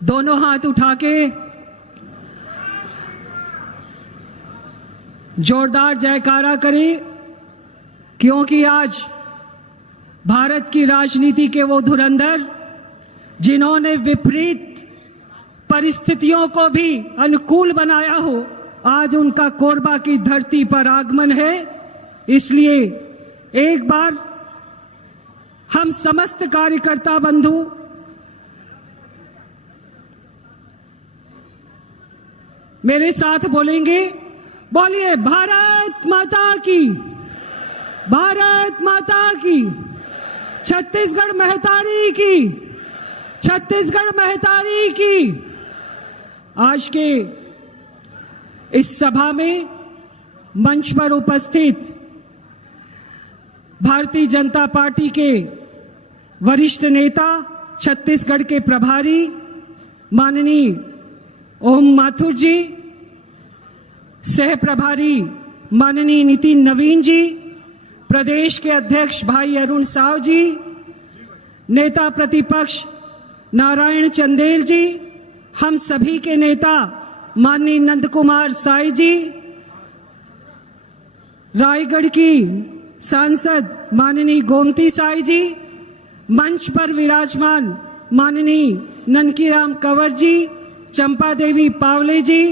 दोनों हाथ उठा के जोरदार जयकारा करें, क्योंकि आज भारत की राजनीति के वो धुरंधर जिन्होंने विपरीत परिस्थितियों को भी अनुकूल बनाया हो, आज उनका कोरबा की धरती पर आगमन है। इसलिए एक बार हम समस्त कार्यकर्ता बंधु मेरे साथ बोलेंगे, बोलिए भारत माता की, भारत माता की, छत्तीसगढ़ महतारी की, छत्तीसगढ़ महतारी की। आज के इस सभा में मंच पर उपस्थित भारतीय जनता पार्टी के वरिष्ठ नेता, छत्तीसगढ़ के प्रभारी माननीय ओम माथुर जी, सह प्रभारी माननीय नितिन नवीन जी, प्रदेश के अध्यक्ष भाई अरुण साव जी, नेता प्रतिपक्ष नारायण चंदेल जी, हम सभी के नेता माननीय नंद कुमार साई जी, रायगढ़ की सांसद माननीय गोमती साई जी, मंच पर विराजमान माननीय ननकीराम कंवर जी, चंपा देवी पावले जी,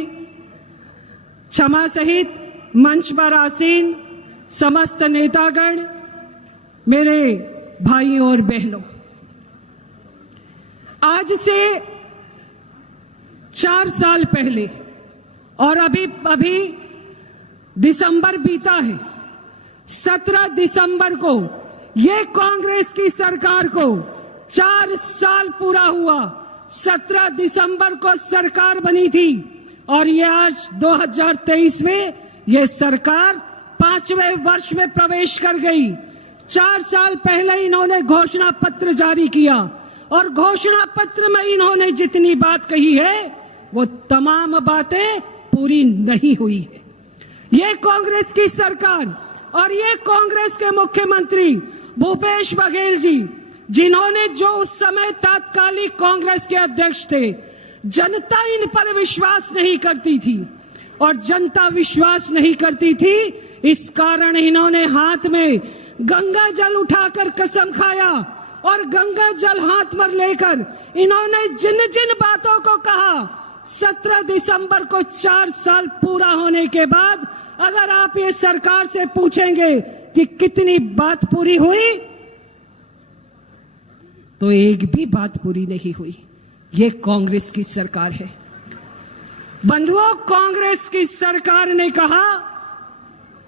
क्षमा सहित मंच पर आसीन समस्त नेतागण, मेरे भाइयों और बहनों, आज से 4 साल पहले और अभी दिसंबर बीता है, 17 दिसंबर को ये कांग्रेस की सरकार को 4 साल पूरा हुआ। 17 दिसंबर को सरकार बनी थी और ये आज 2023 में ये सरकार 5वें वर्ष में प्रवेश कर गई। 4 साल पहले इन्होंने घोषणा पत्र जारी किया और घोषणा पत्र में इन्होंने जितनी बात कही है वो तमाम बातें पूरी नहीं हुई है। ये कांग्रेस की सरकार और ये कांग्रेस के मुख्यमंत्री भूपेश बघेल जी, जिन्होंने जो उस समय तात्कालिक कांग्रेस के अध्यक्ष थे, जनता इन पर विश्वास नहीं करती थी और जनता विश्वास नहीं करती थी, इस कारण इन्होंने हाथ में गंगा जल उठाकर कसम खाया और गंगा जल हाथ में लेकर इन्होंने जिन जिन बातों को कहा, 17 दिसंबर को 4 साल पूरा होने के बाद अगर आप ये सरकार से पूछेंगे कि कितनी बात पूरी हुई, तो एक भी बात पूरी नहीं हुई। ये कांग्रेस की सरकार है। बंधुओं, कांग्रेस की सरकार ने कहा,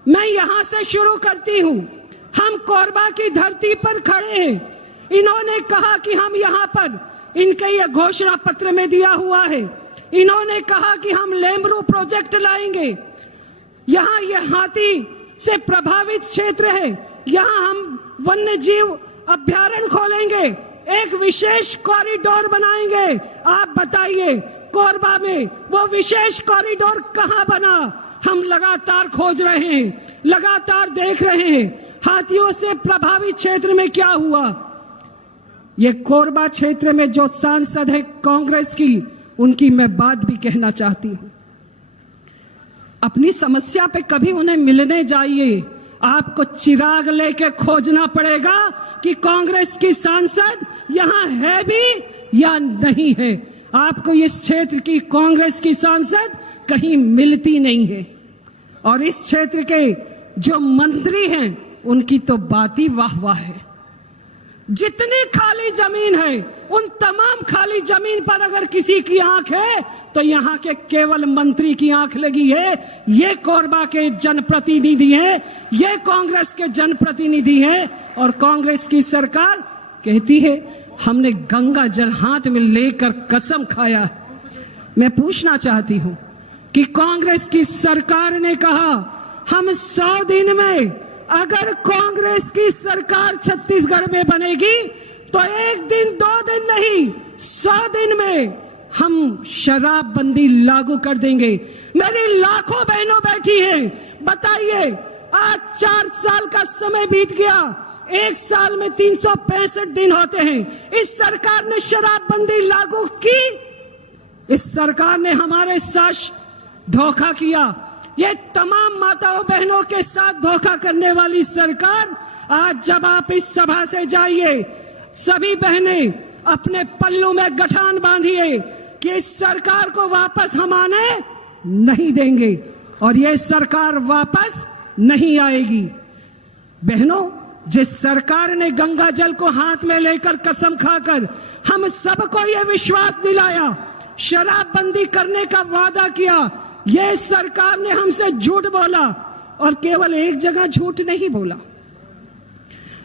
मैं यहां से शुरू करती हूं, हम कोरबा की धरती पर खड़े हैं। इन्होंने कहा कि हम यहां पर, इनके ये घोषणा पत्र में दिया हुआ है, इन्होंने कहा कि हम लेमरू प्रोजेक्ट लाएंगे, यहाँ ये हाथी से प्रभावित क्षेत्र है, यहाँ हम वन्य जीव अभ्यारण्य खोलेंगे, एक विशेष कॉरिडोर बनाएंगे। आप बताइए कोरबा में वो विशेष कॉरिडोर कहाँ बना? हम लगातार खोज रहे हैं, लगातार देख रहे हैं हाथियों से प्रभावित क्षेत्र में क्या हुआ। ये कोरबा क्षेत्र में जो सांसद है कांग्रेस की, उनकी मैं बात भी कहना चाहती हूं। अपनी समस्या पे कभी उन्हें मिलने जाइए, आपको चिराग लेके खोजना पड़ेगा कि कांग्रेस की सांसद यहां है भी या नहीं है। आपको इस क्षेत्र की कांग्रेस की सांसद कहीं मिलती नहीं है और इस क्षेत्र के जो मंत्री हैं उनकी तो बात ही वाह वाह है। जितनी खाली जमीन है, उन तमाम खाली जमीन पर अगर किसी की आंख है तो यहाँ के केवल मंत्री की आंख लगी है। ये कोरबा के जनप्रतिनिधि हैं, ये कांग्रेस के जनप्रतिनिधि हैं और कांग्रेस की सरकार कहती है हमने गंगा जल हाथ में लेकर कसम खाया। मैं पूछना चाहती हूं कि कांग्रेस की सरकार ने कहा हम 100 दिन में, अगर कांग्रेस की सरकार छत्तीसगढ़ में बनेगी तो 1 दिन 2 दिन नहीं, 100 दिन में हम शराबबंदी लागू कर देंगे। मेरी लाखों बहनों बैठी हैं, बताइए आज 4 साल का समय बीत गया, 1 साल में 365 दिन होते हैं। इस सरकार ने शराबबंदी लागू की इस सरकार ने हमारे साथ धोखा किया। ये तमाम माताओं बहनों के साथ धोखा करने वाली सरकार, आज जब आप इस सभा से जाइए, सभी बहनें अपने पल्लू में गठान बांधिए कि इस सरकार को वापस हम आने नहीं देंगे और ये सरकार वापस नहीं आएगी। बहनों, जिस सरकार ने गंगा जल को हाथ में लेकर कसम खाकर हम सबको ये विश्वास दिलाया, शराबबंदी करने का वादा किया, ये सरकार ने हमसे झूठ बोला और केवल एक जगह झूठ नहीं बोला,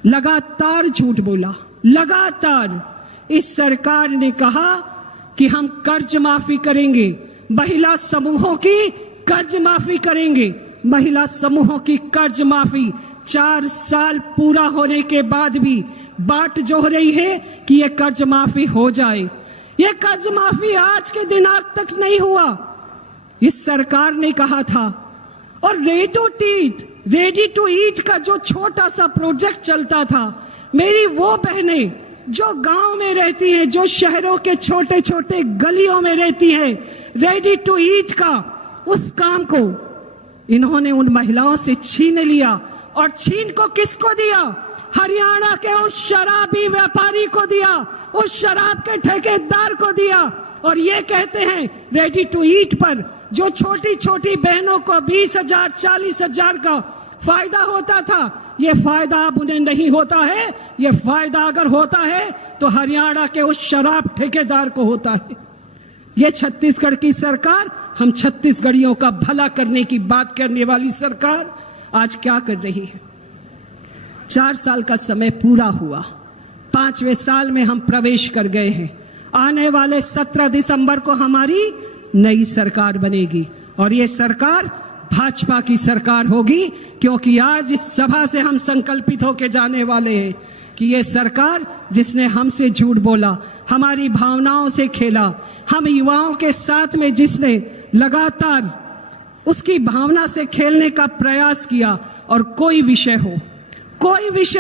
लगातार झूठ बोला। लगातार इस सरकार ने कहा कि हम कर्ज माफी करेंगे, महिला समूहों की कर्ज माफी करेंगे। महिला समूहों की कर्ज माफी 4 साल पूरा होने के बाद भी बाट जोह रही है कि ये कर्ज माफी हो जाए। ये कर्ज माफी आज के दिनांक तक नहीं हुआ। इस सरकार ने कहा था। और रेडी टू ईट का जो छोटा सा प्रोजेक्ट चलता था, मेरी वो बहनें जो गांव में रहती हैं, जो शहरों के छोटे छोटे गलियों में रहती हैं, रेडी टू ईट का उस काम को इन्होंने उन महिलाओं से छीन लिया। और छीन को किसको दिया? हरियाणा के उस शराबी व्यापारी को दिया, उस शराब के ठेकेदार को दिया। और ये कहते हैं रेडी टू ईट पर जो छोटी छोटी बहनों को 20,000 40,000 का फायदा होता था, ये फायदा अब उन्हें नहीं होता है। ये फायदा अगर होता है तो हरियाणा के उस शराब ठेकेदार को होता है। ये छत्तीसगढ़ की सरकार, हम छत्तीसगढ़ियों का भला करने की बात करने वाली सरकार आज क्या कर रही है? 4 साल का समय पूरा हुआ, 5वें साल में हम प्रवेश कर गए हैं। आने वाले 17 दिसंबर को हमारी नई सरकार बनेगी और ये सरकार भाजपा की सरकार होगी, क्योंकि आज इस सभा से हम संकल्पित होकर जाने वाले हैं कि ये सरकार जिसने हमसे झूठ बोला, हमारी भावनाओं से खेला, हम युवाओं के साथ में जिसने लगातार उसकी भावना से खेलने का प्रयास किया, और कोई विषय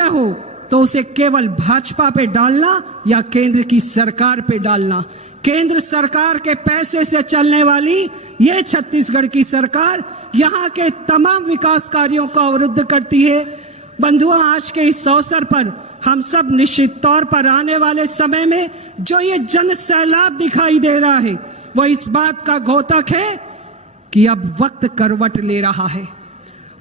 हो तो उसे केवल भाजपा पे डालना या केंद्र की सरकार पे डालना। केंद्र सरकार के पैसे से चलने वाली ये छत्तीसगढ़ की सरकार यहाँ के तमाम विकास कार्यों को अवरुद्ध करती है। बंधुओं, आज के इस अवसर पर हम सब निश्चित तौर पर आने वाले समय में जो ये जन सैलाब दिखाई दे रहा है, वो इस बात का घोतक है कि अब वक्त करवट ले रहा है।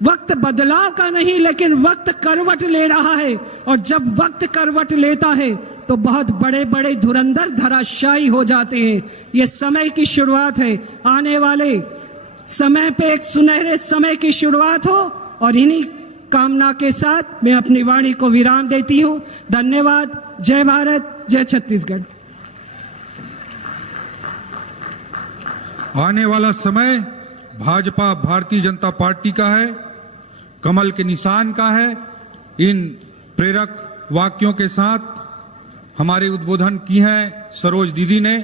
वक्त बदलाव का नहीं, लेकिन वक्त करवट ले रहा है। और जब वक्त करवट लेता है तो बहुत बड़े बड़े धुरंधर धराशायी हो जाते हैं। ये समय की शुरुआत है, आने वाले समय पे एक सुनहरे समय की शुरुआत हो। और इन्हीं कामना के साथ मैं अपनी वाणी को विराम देती हूँ। धन्यवाद। जय भारत, जय छत्तीसगढ़। आने वाला समय भाजपा भारतीय जनता पार्टी का है, कमल के निशान का है। इन प्रेरक वाक्यों के साथ हमारे उद्बोधन की हैं सरोज दीदी ने।